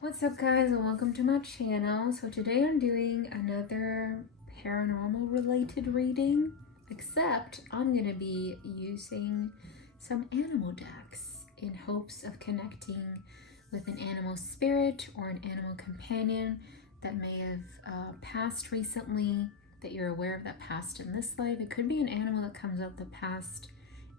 What's up guys, and welcome to my channel. So today I'm doing another paranormal related reading, except I'm going to be using some animal decks in hopes of connecting with an animal spirit or an animal companion that may have passed recently, that you're aware of that passed in this life. It could be an animal that comes up that passed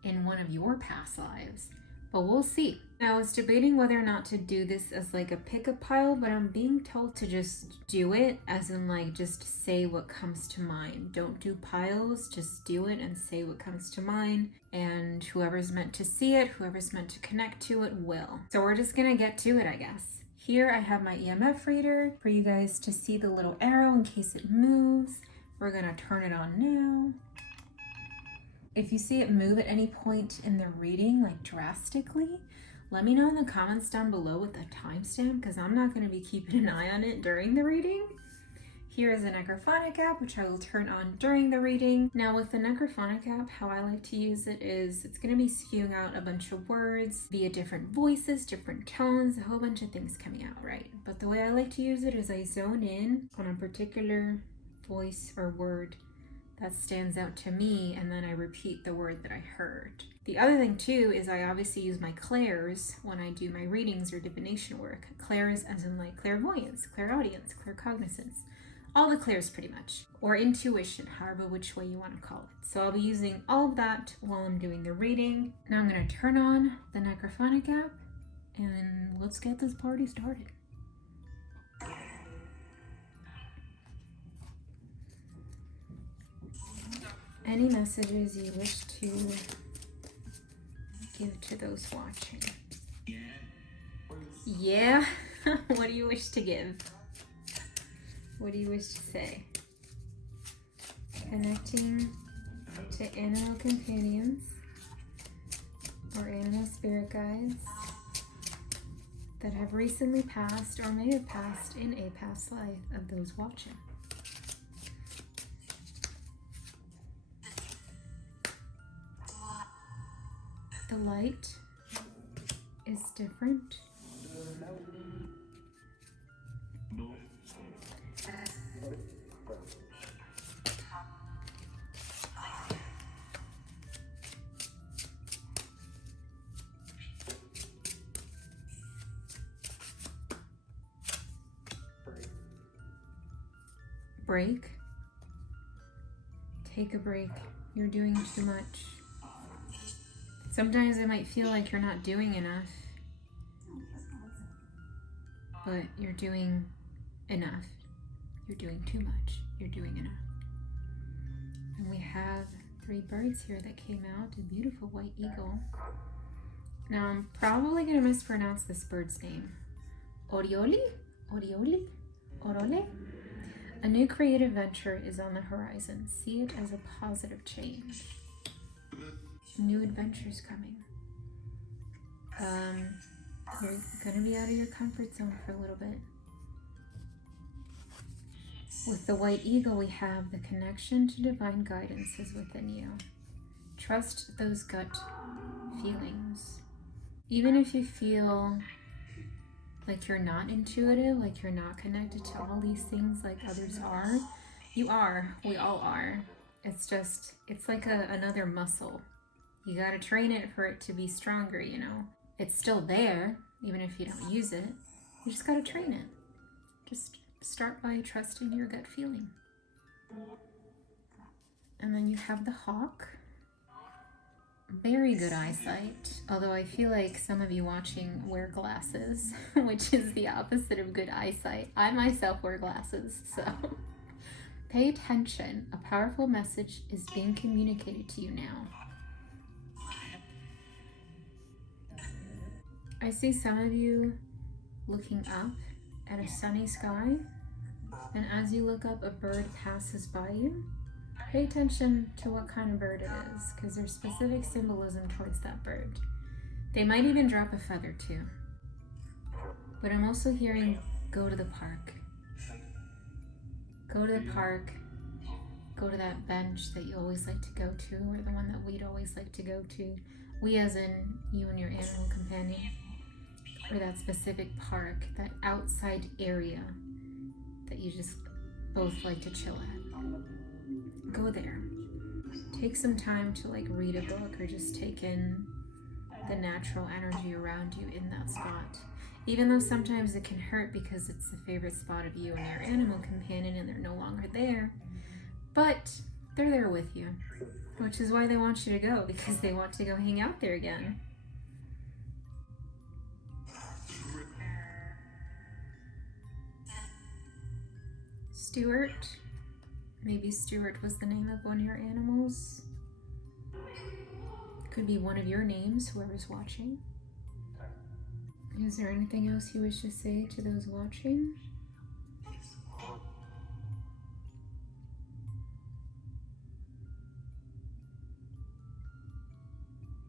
in one of your past lives. But we'll see. I was debating whether or not to do this as like a pickup pile, but I'm being told to just do it, as in like just say what comes to mind. Don't do piles, just do it and say what comes to mind. And whoever's meant to see it, whoever's meant to connect to it will. So we're just gonna get to it, I guess. Here I have my EMF reader for you guys to see the little arrow in case it moves. We're gonna turn it on now. If you see it move at any point in the reading, like drastically, let me know in the comments down below with the timestamp, because I'm not going to be keeping an eye on it during the reading. Here is the Necrophonic app, which I will turn on during the reading. Now with the Necrophonic app, how I like to use it is it's going to be spewing out a bunch of words via different voices, different tones, a whole bunch of things coming out, right? But the way I like to use it is I zone in on a particular voice or word that stands out to me, and then I repeat the word that I heard. The other thing too is I obviously use my clairs when I do my readings or divination work. Clairs as in like clairvoyance, clairaudience, claircognizance, all the clairs pretty much, or intuition, however which way you want to call it. So I'll be using all of that while I'm doing the reading. Now I'm going to turn on the Necrophonic app and let's get this party started. Any messages you wish to give to those watching? Yeah? What do you wish to give? What do you wish to say? Connecting to animal companions or animal spirit guides that have recently passed or may have passed in a past life of those watching. The light is different. Break. Take a break. You're doing too much. Sometimes it might feel like you're not doing enough, but you're doing enough. You're doing too much. You're doing enough. And we have 3 birds here that came out, a beautiful white eagle. Now I'm probably going to mispronounce this bird's name. Orioli? Orioli? Orole? A new creative venture is on the horizon. See it as a positive change. New adventures coming. You're gonna be out of your comfort zone for a little bit. With the white eagle, we have the connection to divine guidance is within you. Trust those gut feelings. Even if you feel like you're not intuitive, like you're not connected to all these things like others are, you are. We all are. It's just, it's like another muscle. You gotta train it for it to be stronger, you know. It's still there, even if you don't use it. You just gotta train it. Just start by trusting your gut feeling. And then you have the hawk. Very good eyesight, although I feel like some of you watching wear glasses, which is the opposite of good eyesight. I myself wear glasses, so pay attention. A powerful message is being communicated to you now. I see some of you looking up at a sunny sky, and as you look up, a bird passes by you. Pay attention to what kind of bird it is, because there's specific symbolism towards that bird. They might even drop a feather too. But I'm also hearing go to the park. Go to the park. Go to that bench that you always like to go to, or the one that we'd always like to go to. We as in you and your animal companion. Or that specific park, that outside area that you just both like to chill at. Go there. Take some time to like read a book or just take in the natural energy around you in that spot. Even though sometimes it can hurt because it's the favorite spot of you and your animal companion and they're no longer there, but they're there with you, which is why they want you to go, because they want to go hang out there again. Stuart. Maybe Stuart was the name of one of your animals. Could be one of your names, whoever's watching. Is there anything else you wish to say to those watching?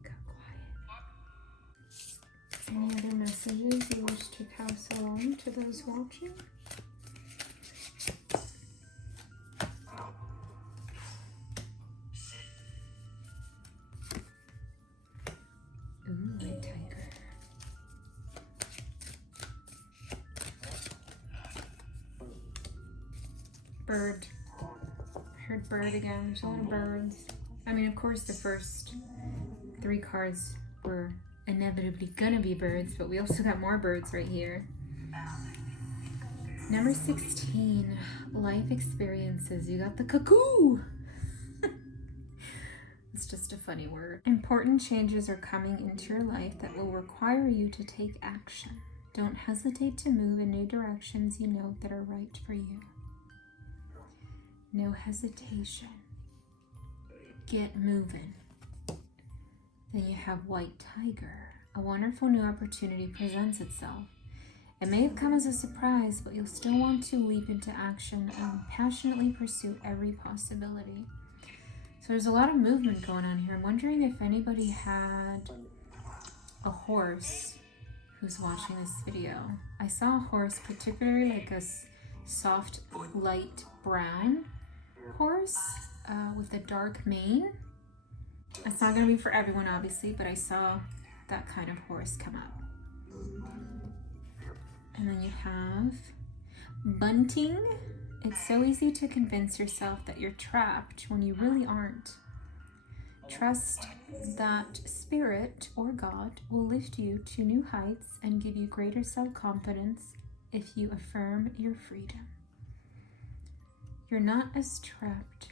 Got quiet. Any other messages you wish to pass along to those watching? Ooh, white tiger. Bird. I heard bird again. There's a lot of birds. I mean, of course, the first 3 cards were inevitably gonna be birds, but we also got more birds right here. Number 16, life experiences. You got the cuckoo. It's just a funny word. Important changes are coming into your life that will require you to take action. Don't hesitate to move in new directions you know that are right for you. No hesitation. Get moving. Then you have white tiger. A wonderful new opportunity presents itself. It may have come as a surprise, but you'll still want to leap into action and passionately pursue every possibility. So there's a lot of movement going on here. I'm wondering if anybody had a horse who's watching this video. I saw a horse, particularly like a soft, light brown horse with a dark mane. It's not going to be for everyone, obviously, but I saw that kind of horse come up. And then you have bunting. It's so easy to convince yourself that you're trapped when you really aren't. Trust that spirit or God will lift you to new heights and give you greater self-confidence if you affirm your freedom. You're not as trapped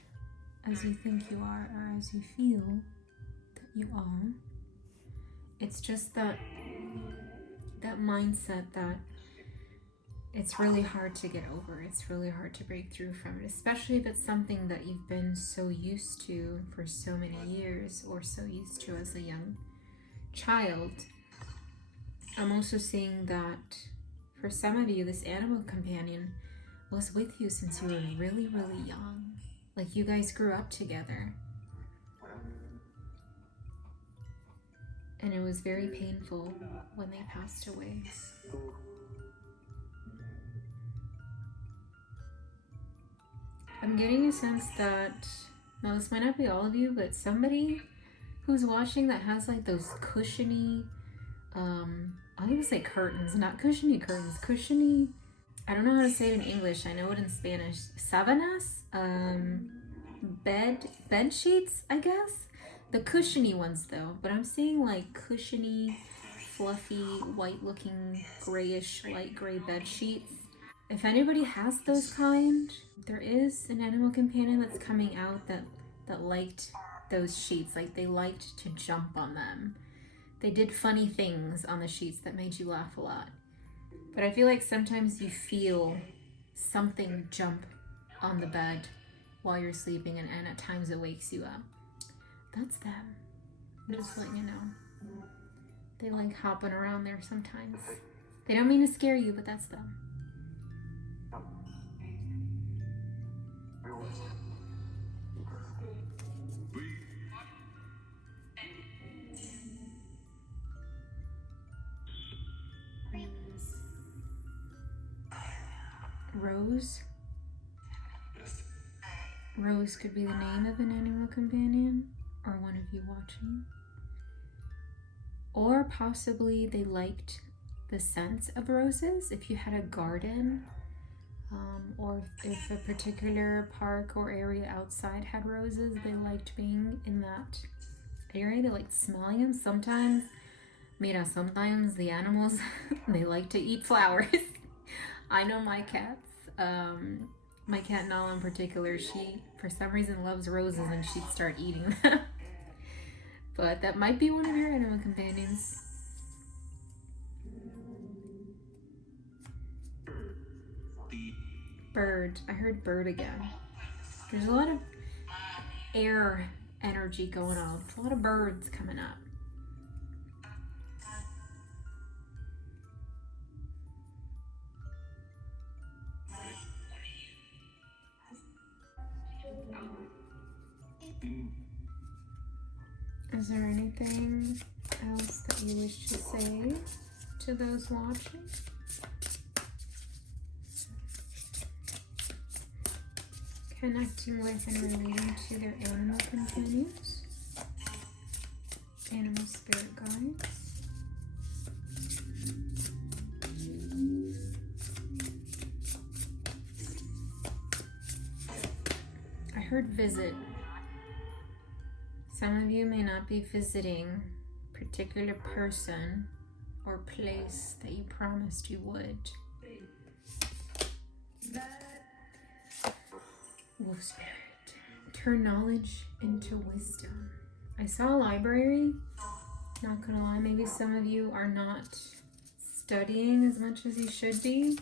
as you think you are or as you feel that you are. It's just that mindset that it's really hard to get over. It's really hard to break through from it, especially if it's something that you've been so used to for so many years or so used to as a young child. I'm also seeing that for some of you, this animal companion was with you since you were really, really young. Like you guys grew up together. And it was very painful when they passed away. I'm getting a sense that, now this might not be all of you, but somebody who's watching that has like those cushiony, I would say curtains, not cushiony curtains, cushiony, I don't know how to say it in English, I know it in Spanish, sábanas, bed sheets, I guess? The cushiony ones though, but I'm seeing like cushiony, fluffy, white looking, grayish, light gray bed sheets. If anybody has those kind, there is an animal companion that's coming out that liked those sheets. Like they liked to jump on them. They did funny things on the sheets that made you laugh a lot. But I feel like sometimes you feel something jump on the bed while you're sleeping and at times it wakes you up. That's them. I'm just letting you know. They like hopping around there sometimes. They don't mean to scare you, but that's them. Rose. Rose could be the name of an animal companion, or one of you watching. Or possibly they liked the scent of roses. If you had a garden, or if a particular park or area outside had roses, they liked being in that area. They liked smelling them. Sometimes the animals, they like to eat flowers. I know my cats. My cat Nala in particular, she for some reason loves roses and she'd start eating them. But that might be one of your animal companions. Bird. I heard bird again. There's a lot of air energy going on. There's a lot of birds coming up. Is there anything else that you wish to say to those watching? Connecting with and relating to their animal companions, animal spirit guides. I heard visit. Some of you may not be visiting a particular person or place that you promised you would. Wolf spirit. Turn knowledge into wisdom. I saw a library. Not gonna lie, maybe some of you are not studying as much as you should be.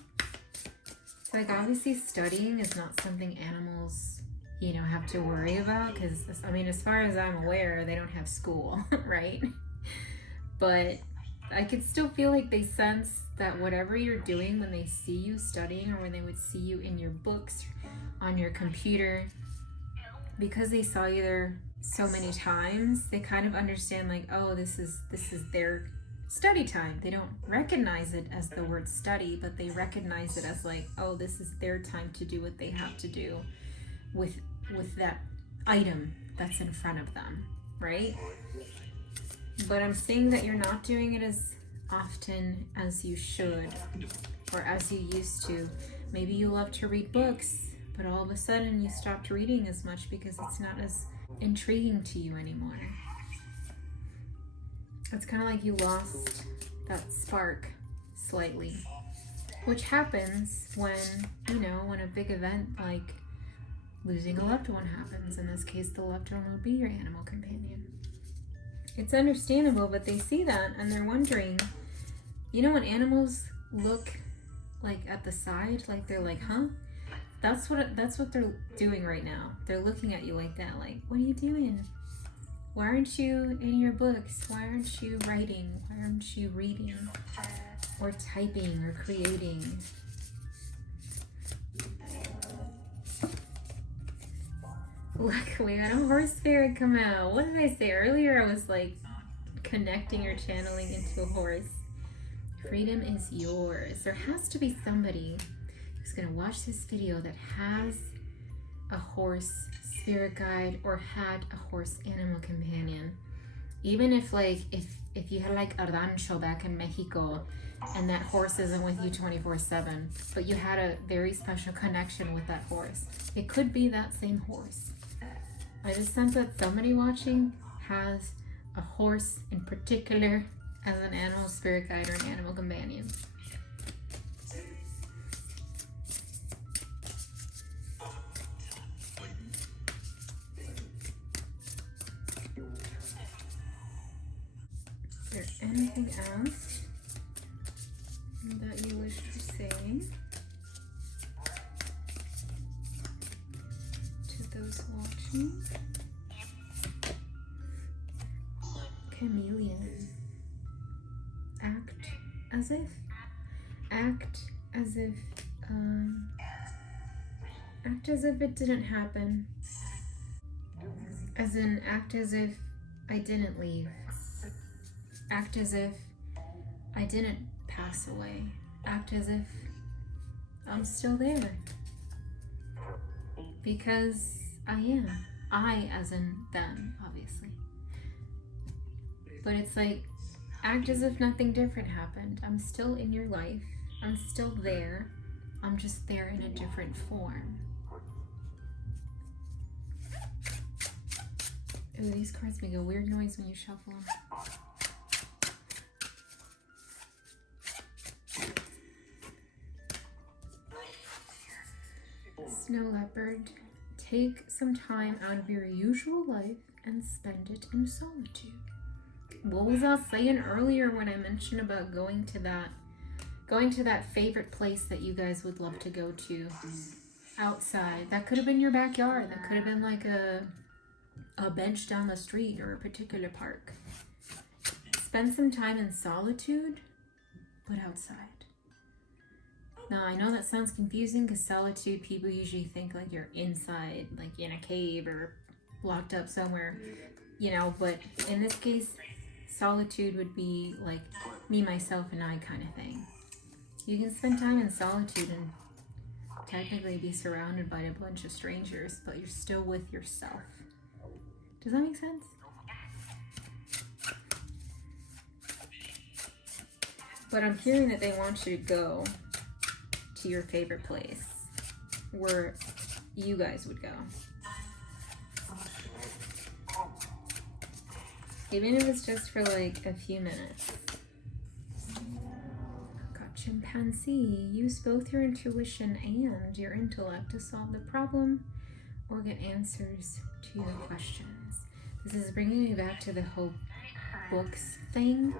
It's like, obviously studying is not something animals, you know, have to worry about, because I mean, as far as I'm aware, they don't have school, right? But I could still feel like they sense that whatever you're doing, when they see you studying or when they would see you in your books, on your computer, because they saw you there so many times, they kind of understand like, oh, this is their study time. They don't recognize it as the word study, but they recognize it as like, oh, this is their time to do what they have to do with that item that's in front of them, right? But I'm seeing that you're not doing it as often as you should, or as you used to. Maybe you love to read books, but all of a sudden you stopped reading as much because it's not as intriguing to you anymore. It's kind of like you lost that spark slightly, which happens when, you know, when a big event like losing a loved one happens. In this case, the loved one would be your animal companion. It's understandable, but they see that and they're wondering, you know, when animals look like at the side, like they're like, huh? That's what they're doing right now. They're looking at you like that, like, what are you doing? Why aren't you in your books? Why aren't you writing? Why aren't you reading or typing or creating? Look, we had a horse fairy come out. What did I say earlier? I was like connecting or channeling into a horse. Freedom is yours. There has to be somebody who's gonna watch this video that has a horse spirit guide or had a horse animal companion. Even if like, if you had like a rancho back in Mexico and that horse isn't with you 24/7, but you had a very special connection with that horse. It could be that same horse. I just sense that somebody watching has a horse in particular as an animal spirit guide or an animal companion. Is there anything else that you wish to say to those watching? Chameleon. Act as if it didn't happen. As in, act as if I didn't leave. Act as if I didn't pass away. Act as if I'm still there. Because I am. I as in them, obviously. But it's like, act as if nothing different happened. I'm still in your life. I'm still there. I'm just there in a different form. Ooh, these cards make a weird noise when you shuffle them. Snow leopard. Take some time out of your usual life and spend it in solitude. What was I saying earlier when I mentioned about going to that favorite place that you guys would love to go to outside? That could have been your backyard. That could have been like a bench down the street or a particular park. Spend some time in solitude, but outside. Now, I know that sounds confusing because solitude, people usually think like you're inside, like in a cave or locked up somewhere, you know, but in this case, solitude would be like me, myself, and I kind of thing. You can spend time in solitude and technically be surrounded by a bunch of strangers, but you're still with yourself. Does that make sense? But I'm hearing that they want you to go to your favorite place where you guys would go. Even if it's just for like a few minutes. Got chimpanzee. Use both your intuition and your intellect to solve the problem or get answers to your questions. This is bringing me back to the whole books thing.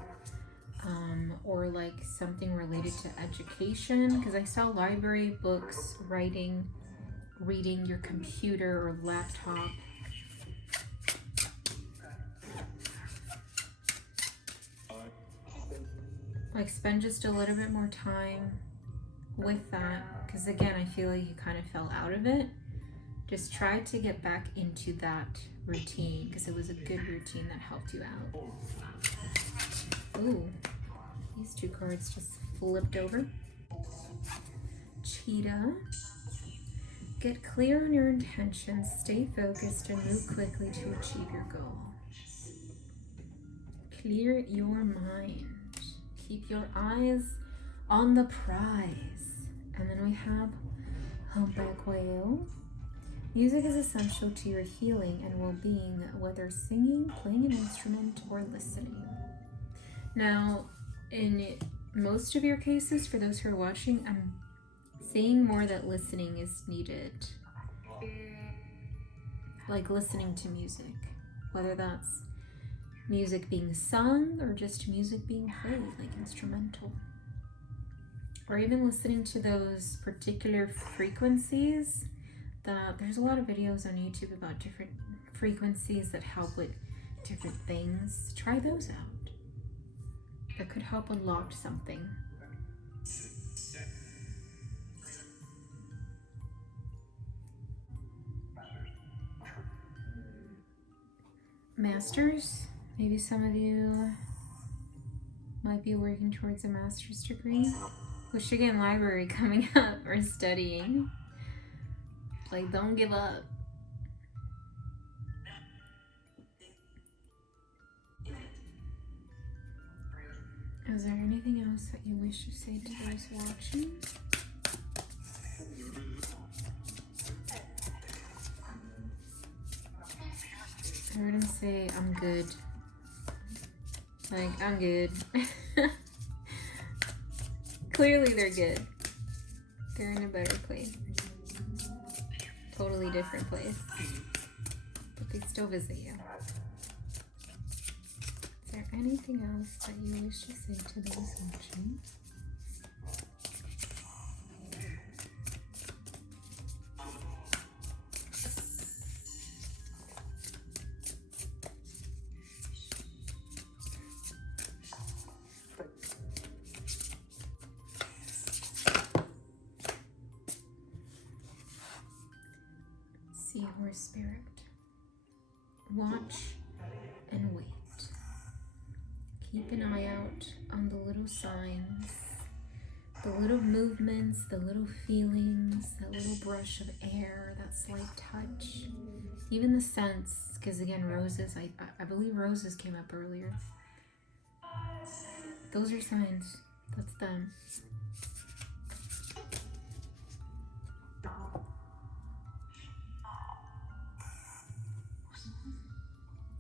Or like something related to education, because I saw library, books, writing, reading, your computer or laptop. Like spend just a little bit more time with that, because again, I feel like you kind of fell out of it. Just try to get back into that routine, because it was a good routine that helped you out. Ooh. These two cards just flipped over. Cheetah. Get clear on your intentions, stay focused, and move quickly to achieve your goal. Clear your mind. Keep your eyes on the prize. And then we have humpback whale. Music is essential to your healing and well-being, whether singing, playing an instrument, or listening. Now, in most of your cases, for those who are watching, I'm seeing more that listening is needed. Like listening to music, whether that's music being sung or just music being played, like instrumental. Or even listening to those particular frequencies that there's a lot of videos on YouTube about different frequencies that help with different things. Try those out. That could help unlock something. Masters, maybe some of you might be working towards a master's degree. Michigan Library coming up or studying. Like, don't give up. Is there anything else that you wish to say to those watching? I heard him say, I'm good. Like, I'm good. Clearly they're good. They're in a better place. Totally different place. But they still visit you. Is there anything else that you wish to say to those watching? Seahorse spirit. Watch and wait. Keep an eye out on the little signs The little movements, the little feelings, that little brush of air, that slight touch, even the scents, because again, roses, I believe roses came up earlier. Those are signs. That's them.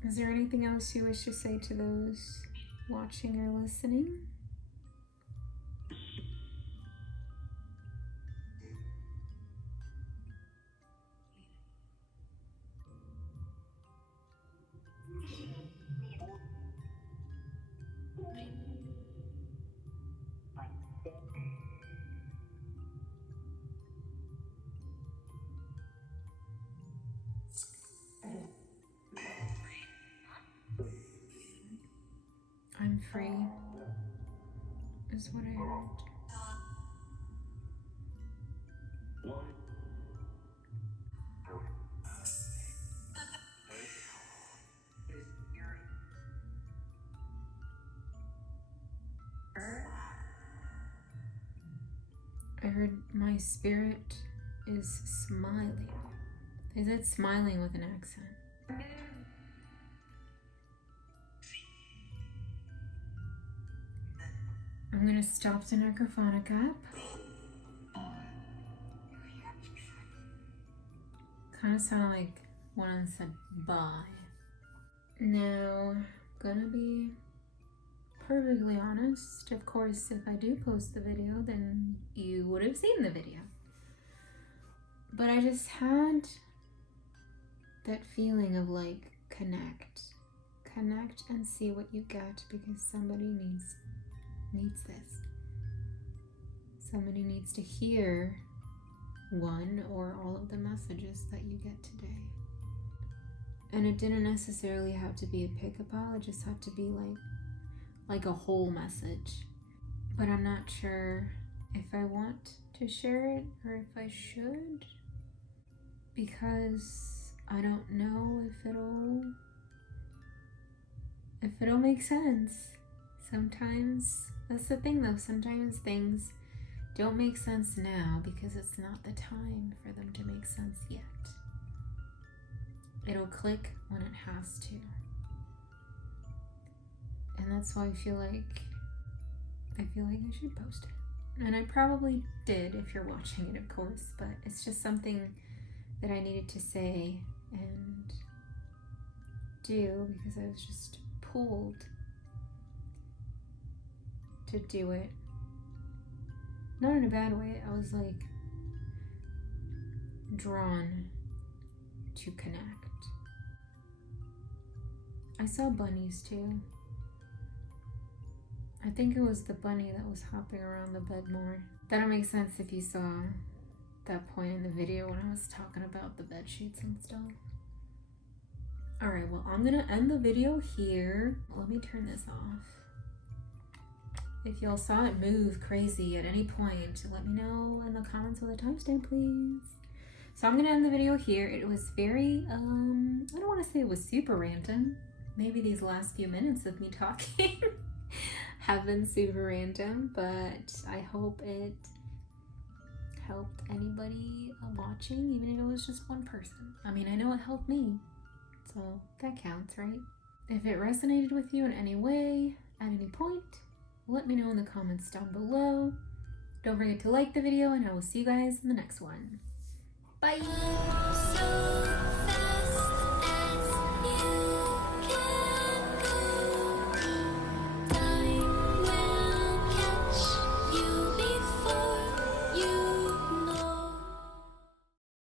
Is there anything else you wish to say to those watching or listening? I'm free, is what I heard. I heard my spirit is smiling. Is it smiling with an accent? I'm gonna stop the Necrophonic app. Kind of sounded like one said bye. Now, gonna be perfectly honest. Of course, if I do post the video, then you would have seen the video. But I just had that feeling of like, connect and see what you get, because somebody needs this. Somebody needs to hear one or all of the messages that you get today. And it didn't necessarily have to be a pick-a-pile, it just had to be like a whole message. But I'm not sure if I want to share it or if I should, because I don't know if it'll make sense. Sometimes, that's the thing though, sometimes things don't make sense now because it's not the time for them to make sense yet. It'll click when it has to. And that's why I feel like I should post it. And I probably did if you're watching it, of course, but it's just something that I needed to say and do because I was just pulled to do it. Not in a bad way, I was like drawn to connect. I saw bunnies too. I think it was the bunny that was hopping around the bed more. That'll make sense if you saw that point in the video when I was talking about the bed sheets and stuff. Alright, well, I'm gonna end the video here. Let me turn this off. If y'all saw it move crazy at any point, let me know in the comments with a timestamp, please. So I'm gonna end the video here. It was very, I don't wanna say it was super random. Maybe these last few minutes of me talking have been super random, but I hope it helped anybody watching, even if it was just one person. I mean, I know it helped me, so that counts, right? If it resonated with you in any way, at any point, let me know in the comments down below. Don't forget to like the video, and I will see you guys in the next one. Bye!